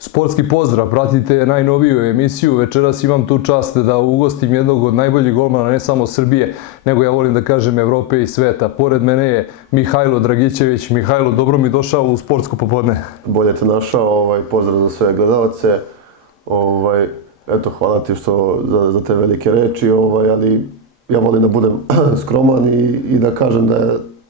Sportski pozdrav, pratite najnoviju emisiju. Večeras imam tu čast da ugostim jednog od najboljih golmana ne samo Srbije, nego ja volim da kažem Evrope i sveta. Pored mene je Mihajlo Dragićević. Mihajlo, dobro mi došao u Sportsko popodne. Bolje te našao, pozdrav za sve gledalce. Eto, hvala ti za te velike reči, ali ja volim da budem skroman i da kažem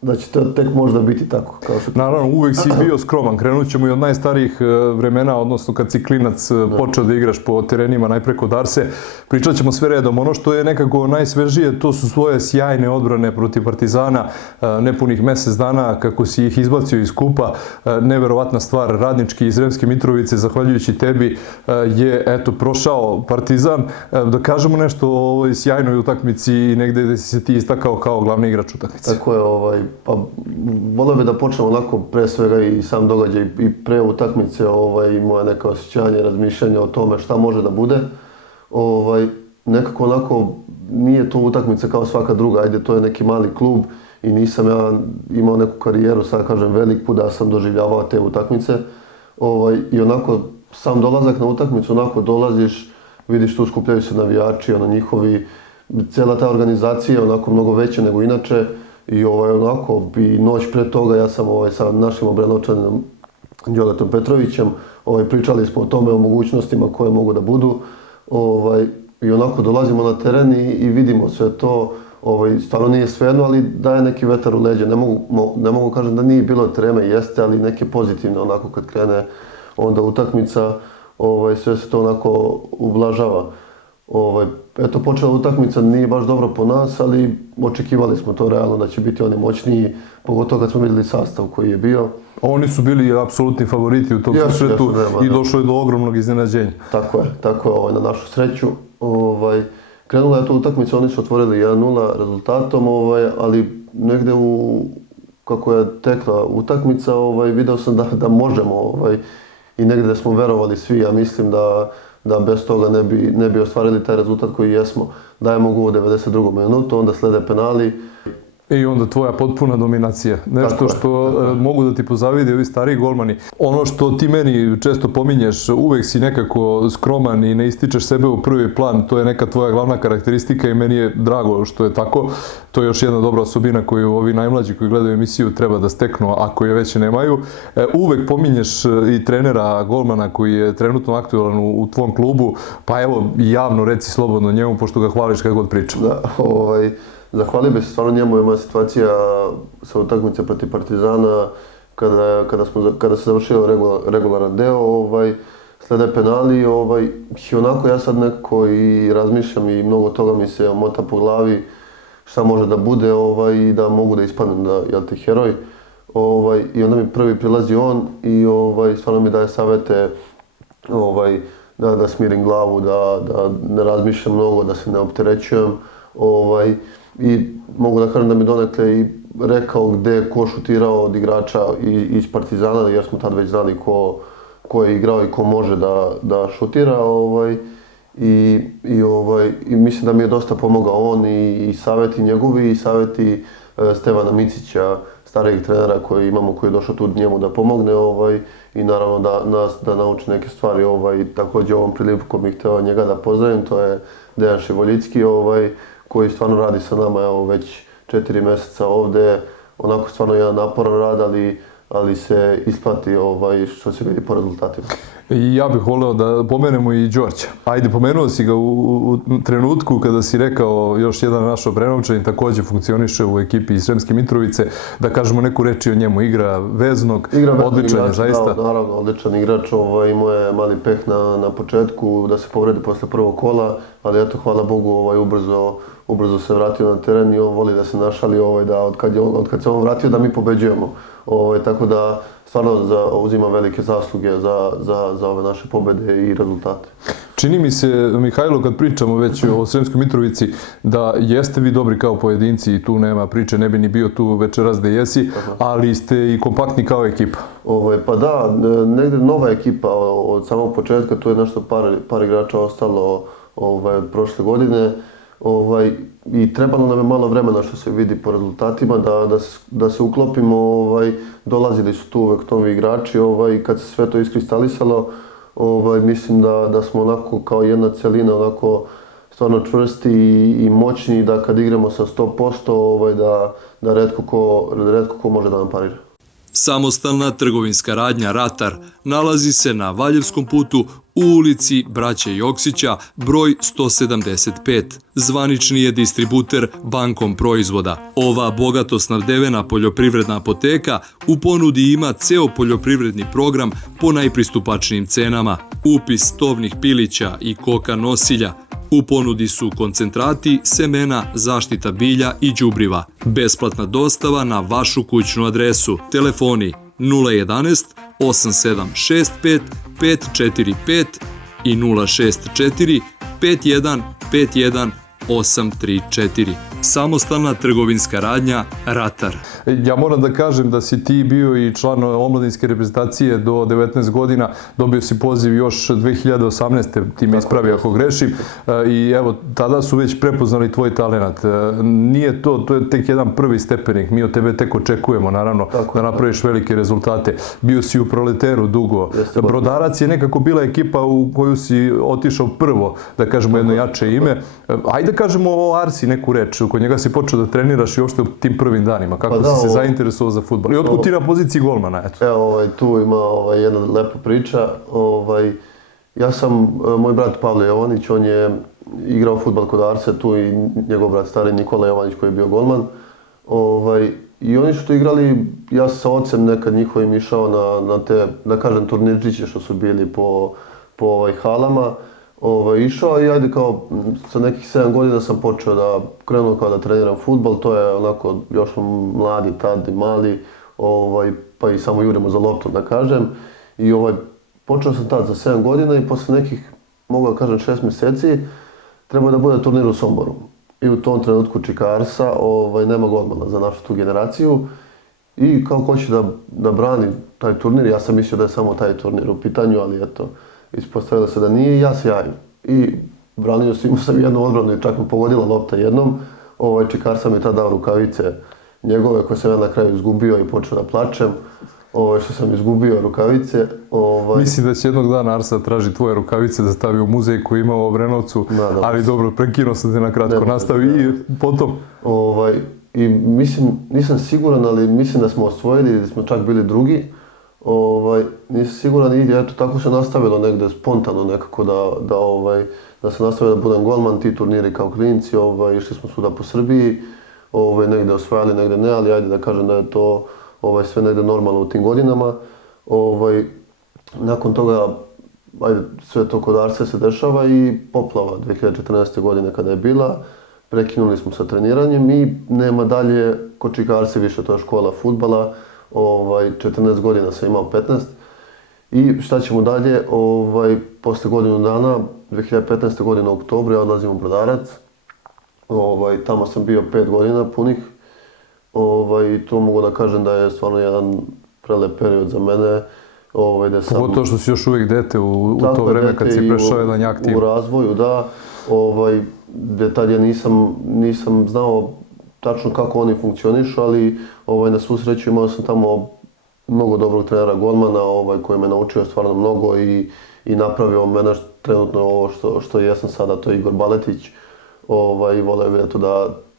da će to tek možda biti tako. Naravno, uvek si bio skroman. Krenut ćemo i od najstarijih vremena, odnosno kad si klinac počeo da igraš po terenima, najpre kod Arse. Pričat ćemo sve redom. Ono što je nekako najsvežije, to su svoje sjajne odbrane protiv Partizana, nepunih mesec dana, kako si ih izbacio iz kupa. Neverovatna stvar, Radnički iz Sremske Mitrovice, zahvaljujući tebi, je, eto, prošao Partizan. Da kažemo nešto o ovoj sjajnoj utakmici i negde gde si se ti istakao kao glavni igrač utakmice. Tako je, pa volio bih da počnemo onako pre svega i sam događaj i pre utakmice i moje neka osjećanje, razmišljanje o tome šta može da bude. Nekako onako nije to utakmica kao svaka druga, ajde to je neki mali klub i nisam ja imao neku karijeru, sad kažem veliku, da sam doživljavao te utakmice. I onako sam dolazak na utakmicu, onako dolaziš, vidiš tu skupljaju se navijači, njihovi, cijela ta organizacija je onako mnogo veća nego inače. I onako, i noć pre toga ja sam sa našim Obrenovčaninom Đoletom Petrovićem, pričali smo o tome, o mogućnostima koje mogu da budu. I onako dolazimo na teren i vidimo sve to. Stvarno nije svejedno, ali daje neki vetar u leđe. Ne mogu kažem da nije bilo treme, jeste, ali neke pozitivne onako kad krene onda utakmica, sve se to onako ublažava. Eto, počela utakmica, nije baš dobro po nas, ali očekivali smo to realno da će biti oni moćniji, pogotovo kad smo vidjeli sastav koji je bio. Oni su bili apsolutni favoriti u tom susretu i došlo je do ogromnog iznenađenja. Tako je, na našu sreću. Krenula je to utakmica, oni su otvorili 1-0 rezultatom, ali negde kako je tekla utakmica, video sam da možemo i negde da smo verovali svi, ja mislim da bez toga ne bi ostvarili taj rezultat koji jesmo. Dajemo gol u 92. minutu, onda slede penali. I onda tvoja potpuna dominacija. Nešto što mogu da ti pozavide ovi stariji golmani. Ono što ti meni često pominješ, uvek si nekako skroman i ne ističeš sebe u prvi plan, to je neka tvoja glavna karakteristika i meni je drago što je tako. To je još jedna dobra osobina koju ovi najmlađi koji gledaju emisiju treba da steknu, ako je već nemaju. Uvek pominješ i trenera golmana koji je trenutno aktualan u tvom klubu, pa evo javno reci slobodno njemu, pošto ga hvališ kad god pričam. Zahvalio bih se stvarno njemu, ima situacija sa utakmice protiv Partizana kada se završio regularan deo, slede penali i onako ja sad nekako i razmišljam i mnogo toga mi se omota po glavi šta može da bude i da mogu da ispadnem da ti heroj. I onda mi prvi prilazi on i stvarno mi daje savete da smirim glavu, da ne razmišljam mnogo, da se ne opterećujem. I mogu da kažem da mi donekle i rekao gde je ko šutirao od igrača iz Partizana, jer smo tad već znali ko je igrao i ko može da šutira. I mislim da mi je dosta pomogao on i saveti njegovi i saveti Stevana Micića, starijeg trenera koji imamo, koji je došao tu njemu da pomogne i naravno da nauči neke stvari. Također ovom prilikom bih hteo njega da pozdravim, to je Dejan Ševoljicki, koji stvarno radi sa nama već 4 meseca ovde, onako stvarno jedan naporan rad, ali se isplati što se vidi po rezultatima. I ja bih voleo da pomenemo i Đorđa. Ajde, pomenuo si ga u trenutku kada si rekao još jedan naš Obrenovčanin, također funkcioniše u ekipi iz Sremske Mitrovice, da kažemo neku reči o njemu. Igra veznog, odličan je zaista. Naravno, odličan igrač, imao je mali peh na početku da se povredi posle prvog kola, ali eto, hvala Bogu, ubrzo se vratio na teren i on voli da se našali da od kad se on vratio da mi pobeđujemo. Tako da stvarno uzima velike zasluge za ove naše pobede i rezultate. Čini mi se, Mihajlo, kad pričamo već o Sremskoj Mitrovici, da jeste vi dobri kao pojedinci i tu nema priče, ne bi ni bio tu večeras da jesi, ali ste i kompaktni kao ekipa. Pa da, negde nova ekipa od samog početka, tu je nešto par igrača ostalo od prošle godine. I trebalo nam je malo vremena što se vidi po rezultatima da se uklopimo, dolazili su tu uvek novi igrači i kad se sve to iskristalisalo, Mislim da smo onako kao jedna celina, onako stvarno čvrsti i moćni, da kad igramo sa 100%, da retko ko može da nam parira. Samostalna trgovinska radnja Ratar nalazi se na Valjevskom putu u ulici Braće Joksića, broj 175. Zvanični je distributer Bankom proizvoda. Ova bogato snabdevena poljoprivredna apoteka u ponudi ima ceo poljoprivredni program po najpristupačnijim cenama, upis tovnih pilića i koka nosilja. U ponudi su koncentrati, semena, zaštita bilja i đubriva. Besplatna dostava na vašu kućnu adresu. Telefoni 011 8765 545 i 064 5151 834. Samostalna trgovinska radnja Ratar. Ja moram da kažem da si ti bio i član omladinske reprezentacije do 19 godina, dobio si poziv još 2018. ti me ispravi ako grešim i evo, tada su već prepoznali tvoj talenat. Nije to je tek jedan prvi stepenik, mi od tebe tek očekujemo naravno da napraviš velike rezultate. Bio si u Proleteru dugo, Brodarac je nekako bila ekipa u koju si otišao prvo, da kažemo jedno jače ime. Ajde da kažemo o Arsi neku reč, kod njega si počeo da treniraš i uopšte u tim prvim danima, kako si se zainteresovao za fudbal i otkud ti na poziciji golmana, eto. Evo, tu ima jedna lepa priča. Moj brat Pavle Jovanić, on je igrao fudbal kod Arse, tu i njegov brat stari Nikola Jovanić koji je bio golman. I oni su tu igrali, ja sam sa ocem nekad njihovim išao na te, da kažem, turnirčiće što su bili po halama. Išao i ajde kao sa nekih 7 godina sam počeo da krenuo kao da treniram fudbal, to je onako još mladi tad i mali, pa i samo jurimo za loptom da kažem. I počeo sam tad za 7 godina i posle nekih, mogu da kažem 6 mjeseci, trebao da bude turnir u Somboru. I u tom trenutku Čika Arsa nema golmana za našu tu generaciju i kao ko će da brani taj turnir, ja sam mislio da je samo taj turnir u pitanju, ali eto, ispostavilo se da nije i ja se javim. I branio sam, imao sam jednu odbranu i čak mi pogodila lopta jednom. Čika Arsa mi je tad dao rukavice njegove koje sam ja na kraju izgubio i počeo da plačem. Što sam izgubio rukavice. Mislim da će jednog dana Arsa traži tvoje rukavice da stavi u muzej koji ima u Obrenovcu, ali dobro, prekinuo sam te na kratko, nastavi i potom. I mislim, nisam siguran, ali mislim da smo osvojili, da smo čak bili drugi. Nisam siguran i eto, tako se nastavilo negde spontano nekako da se nastavio da budem golman, ti turniri kao klinci, išli smo svuda po Srbiji, negde osvajali, negde ne, ali ajde da kažem da je to sve negde normalno u tim godinama. Nakon toga, ajde, sve to kod Arse se dešava i poplava 2014. godine kada je bila, prekinuli smo sa treniranjem i nema dalje kod Čika Arse više, to je škola fudbala. 14 godina sam imao 15 i šta ćemo dalje, posle godinu dana, 2015. godine u oktobru, ja odlazim u Brodarac, tamo sam bio 5 godina punih i to mogu da kažem da je stvarno jedan prelep period za mene. Pogotovo što si još uvijek dete u to vreme kad si prešao jedan jak tim. U razvoju, da, gde tad ja nisam znao tačno kako oni funkcionišu, ali na svu sreću imao sam tamo mnogo dobrog trenera golmana koji me naučio stvarno mnogo i napravio mene trenutno ovo što jesam sada, to je Igor Baletić, i voleo bih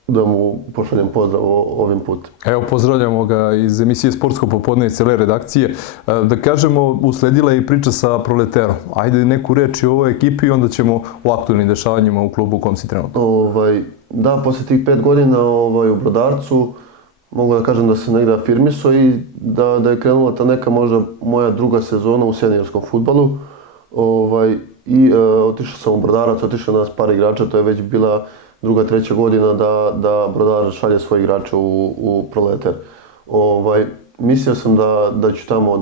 da mu pošaljem pozdrav ovim putem. Evo, pozdravljamo ga iz emisije Sportsko popodne i cele redakcije. Da kažemo, usledila je i priča sa Proleterom. Ajde neku reč i o ovoj ekipi i onda ćemo o aktualnim dešavanjima u klubu u kom si trenutno. Da, posle tih 5 godina u Brodarcu mogu da kažem da se negde afirmisao i da je krenula ta neka možda moja druga sezona u seniorskom fudbalu. I otišao sam u Brodarac, otišao nas par igrača, to je već bila druga, treća godina da Brodarac šalje svoje igrače u Proleter. Mislio sam da ću tamo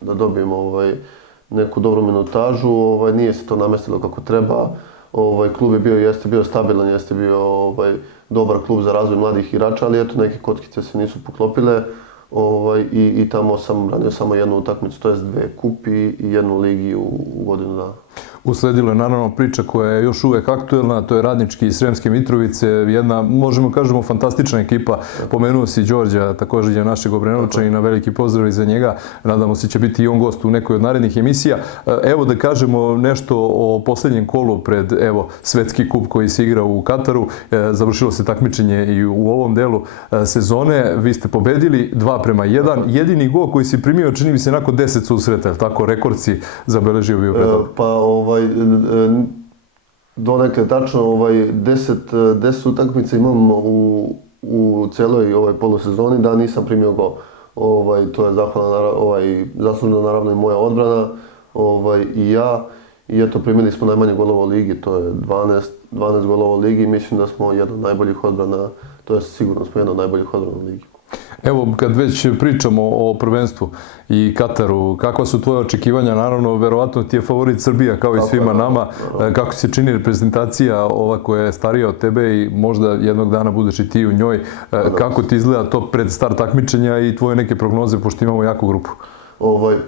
da dobijem neku dobru minutažu, nije se to namestilo kako treba. Klub jeste bio stabilan, jeste bio dobar klub za razvoj mladih igrača, ali eto, neke kockice se nisu poklopile i tamo sam radio samo jednu utakmicu, to jest 2 kupi i jednu ligi u godinu dana. Usledila je naravno priča koja je još uvek aktuelna, to je Radnički iz Sremske Mitrovice, jedna, možemo kažemo, fantastična ekipa. Pomenuo si Đorđa, također je našeg Obrenovčanina, veliki pozdrav i za njega. Nadamo se će biti i on gost u nekoj od narednih emisija. Evo da kažemo nešto o posljednjem kolu pred svetski kup koji se igra u Kataru. Završilo se takmičenje i u ovom delu sezone. Vi ste pobedili 2:1. Jedini gol koji si primio, čini mi se, nakon 10 susreta, tako, rekord si zabeležio bio pred toga. Pa donekle tačno 10 utakmica imam u celoj ovoj polusezoni da nisam primio gol. To je zaslužno naravno i moja odbrana i ja. I eto, primili smo najmanje golova u ligi, to je 12 golova u ligi i mislim da smo jedna od najboljih odbrana, to je sigurno smo jedna od najboljih odbrana u ligi. Evo, kad već pričamo o prvenstvu i Kataru, kakva su tvoje očekivanja? Naravno, verovatno ti je favorit Srbija, kao i svima nama. Kako se čini reprezentacija ova koja je starija od tebe i možda jednog dana budeš i ti u njoj? Kako ti izgleda to pred start takmičenja i tvoje neke prognoze, pošto imamo jaku grupu?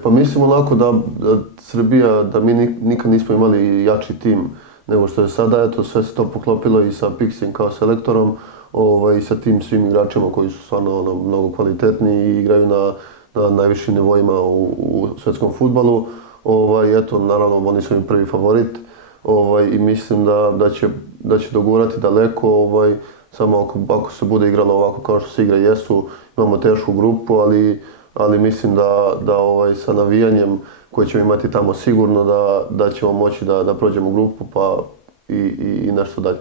Pa mislim onako da Srbija, da mi nikad nismo imali jači tim nego što je sada. Eto, sve se to poklopilo i sa Pixijem kao selektorom. I sa tim svim igračima koji su stvarno mnogo kvalitetni i igraju na najvišim nivoima u svetskom fudbalu. Eto, naravno, oni su im prvi favorit i mislim da će dogurati daleko. Samo ako se bude igralo ovako kao što se igra jesu, imamo tešku grupu, ali mislim da sa navijanjem koje ćemo imati tamo sigurno da ćemo moći da prođemo grupu pa i nešto dalje.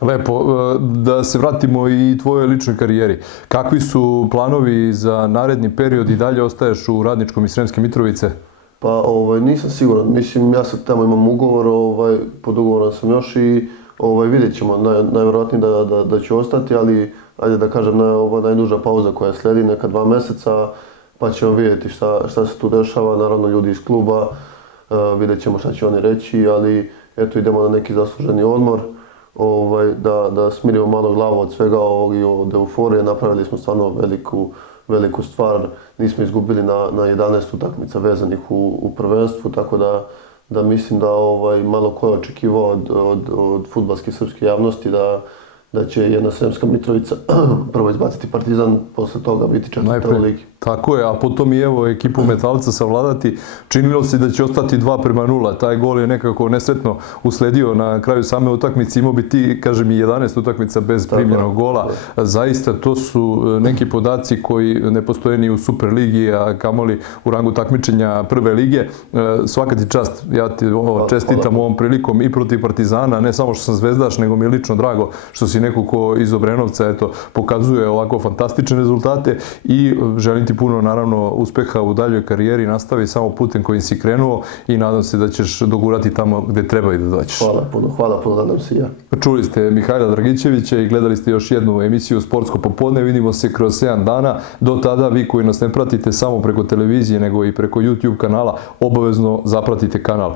Lepo, da se vratimo i tvojoj ličnoj karijeri. Kakvi su planovi za naredni period i dalje ostaješ u Radničkom iz Sremske Mitrovice? Pa nisam siguran, mislim ja sad tamo imam ugovor, pod ugovorom sam još i vidjet ćemo, najvjerojatnije da ću ostati, ali ajde da kažem najduža pauza koja slijedi, neka 2 mjeseca, pa ćemo vidjeti šta se tu dešava, naravno ljudi iz kluba, vidjet ćemo šta će oni reći, ali eto idemo na neki zasluženi odmor, da smirimo malo glavu od svega ovog i od euforije, napravili smo stvarno veliku stvar, nismo izgubili na 11 utakmica vezanih u prvenstvu, tako da mislim da malo ko je očekivao od fudbalske srpske javnosti da će jedna Sremska Mitrovica prvo izbaciti Partizan, posle toga biti četvrta u ligi. Tako je, a potom i evo ekipu Metalca savladati. Činilo se da će ostati 2:0. Taj gol je nekako nesretno usledio na kraju same utakmice. Imao bi ti, kažem, i 11 utakmica bez primljenog gola. Zaista, to su neki podaci koji ne postoje ni u Superligi, a kamoli u rangu takmičenja prve lige. Svaka ti čast, ja ti čestitam ovom prilikom i protiv Partizana, ne samo što sam zvezdaš, nego mi je lično drago što si neko ko iz Obrenovca pokazuje ovako fantastične rezultate i želim ti puno, naravno, uspeha u daljoj karijeri, nastavi samo putem kojim si krenuo i nadam se da ćeš dogurati tamo gde treba i da dođeš. Hvala puno, nadam se i ja. Čuli ste Mihajla Dragićevića i gledali ste još jednu emisiju Sportsko popodne, vidimo se kroz 7 dana, do tada vi koji nas ne pratite samo preko televizije nego i preko YouTube kanala, obavezno zapratite kanal.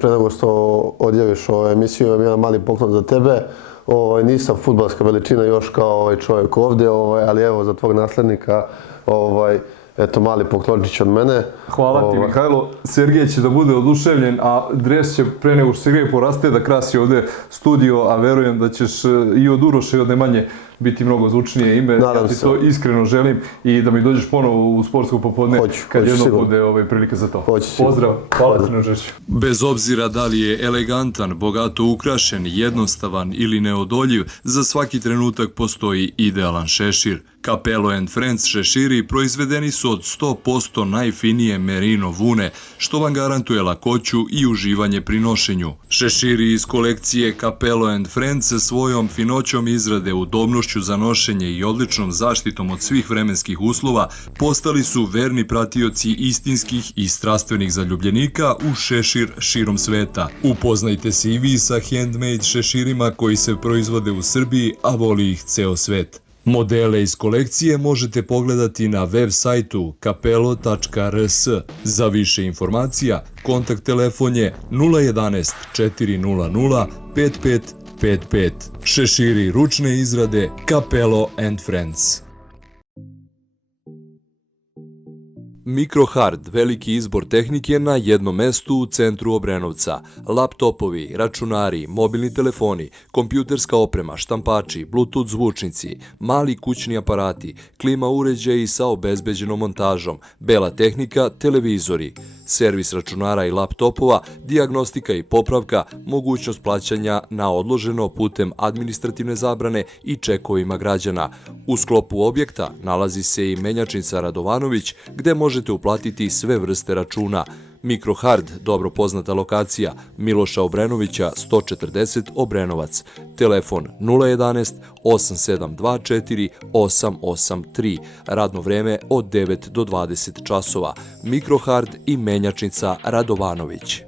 Pre nego što odjaviš emisiju, imam jedan mali poklon za tebe. Nisam fudbalska veličina još kao čovjek ovdje, ali evo za tvog naslednika, eto mali poklončić od mene. Hvala ti, Mihajlo. Sergej će da bude oduševljen, a dres će pre nego što Sergej poraste da krasi ovdje studio, a verujem da ćeš i od Uroša i od Nemanje biti mnogo zvučnije ime. Ja ti to iskreno želim i da mi dođeš ponovo u Sportsko popodne kad jedno bude prilika za to. Pozdrav, hvala ti na žešću. Bez obzira da li je elegantan, bogato ukrašen, jednostavan ili neodoljiv, za svaki trenutak postoji idealan šešir. Capello & Friends šeširi proizvedeni su od 100% najfinije merino vune, što vam garantuje lakoću i uživanje pri nošenju. Šeširi iz kolekcije Capello & Friends sa svojom finoćom izrade, udobnošću za nošenje i odličnom zaštitom od svih vremenskih uslova postali su verni pratioci istinskih i strastvenih zaljubljenika u šešir širom sveta. Upoznajte se i vi sa handmade šeširima koji se proizvode u Srbiji, a voli ih ceo svet. Modele iz kolekcije možete pogledati na web sajtu capello.rs. Za više informacija, kontakt telefon je 011 400 5555. Šeširi ručne izrade Capello & Friends. Microhard, veliki izbor tehnike na jednom mestu u centru Obrenovca. Laptopovi, računari, mobilni telefoni, kompjuterska oprema, štampači, bluetooth zvučnici, mali kućni aparati, klima uređaji sa obezbeđenom montažom, bela tehnika, televizori, servis računara i laptopova, dijagnostika i popravka, mogućnost plaćanja na odloženo putem administrativne zabrane i čekovima građana. U sklopu objekta nalazi se i menjačnica Radovanović, gde možete uplatiti sve vrste računa. Microhard, dobro poznata lokacija, Miloša Obrenovića, 140 Obrenovac. Telefon 011 8724 883. Radno vreme od 9 do 20 časova. Microhard i menjačnica Radovanović.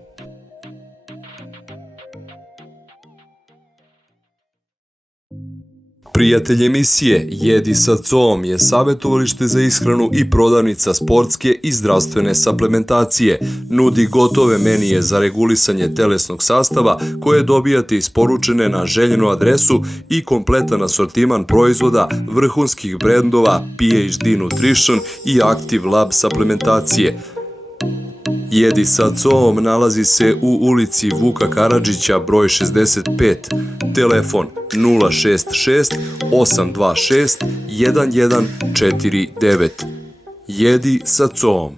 Prijatelj emisije Jedi sa com je savjetovalište za ishranu i prodavnica sportske i zdravstvene suplementacije. Nudi gotove menije za regulisanje telesnog sastava koje dobijate isporučene na željenu adresu i kompletan asortiman proizvoda vrhunskih brendova PhD Nutrition i Active Lab suplementacije. Jedi sa com nalazi se u ulici Vuka Karadžića broj 65, telefon 066 826 1149. Jedi sa com.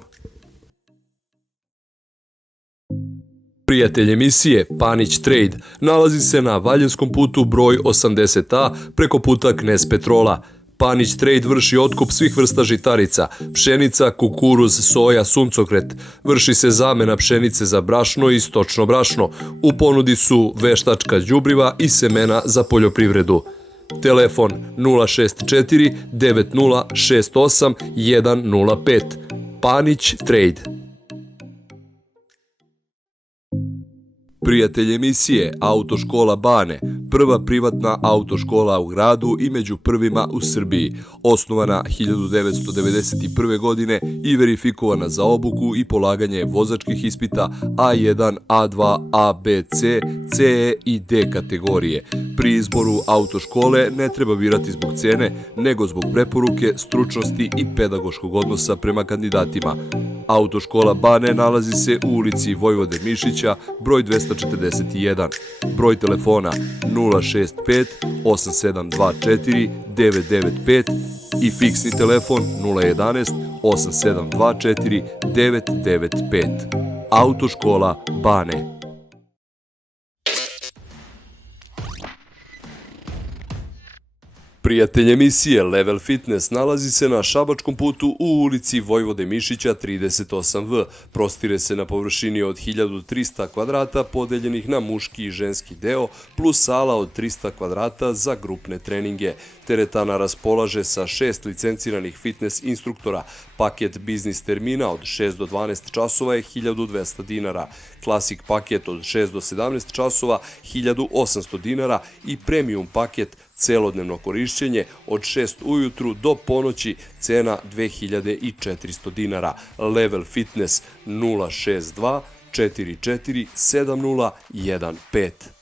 Prijatelj emisije Panić Trade nalazi se na Valjevskom putu broj 80A preko puta Knez Petrola. Panić Trade vrši otkup svih vrsta žitarica, pšenica, kukuruz, soja, suncokret. Vrši se zamena pšenice za brašno i stočno brašno. U ponudi su veštačka đubriva i semena za poljoprivredu. Telefon 064 9068 105. Panić Trade. Prijatelj emisije Autoškola Bane, prva privatna autoškola u gradu i među prvima u Srbiji, osnovana 1991. godine i verifikovana za obuku i polaganje vozačkih ispita A1, A2, A, B, C, CE i D kategorije. Pri izboru autoškole ne treba birati zbog cene, nego zbog preporuke, stručnosti i pedagoškog odnosa prema kandidatima. Autoškola Bane nalazi se u ulici Vojvode Mišića, broj 241, broj telefona 065 8724 995 i fiksni telefon 011 8724 995. Autoškola Bane. Prijatelj emisije Level Fitness nalazi se na Šabačkom putu u ulici Vojvode Mišića 38V. Prostire se na površini od 1300 kvadrata podeljenih na muški i ženski deo, plus sala od 300 kvadrata za grupne treninge. Teretana raspolaže sa 6 licenciranih fitness instruktora. Paket biznis termina od 6 do 12 časova je 1200 dinara. Klasik paket od 6 do 17 časova 1800 dinara i premium paket celodnevno korišćenje od 6 ujutru do ponoći, cena 2400 dinara. Level Fitness 062 44 7015.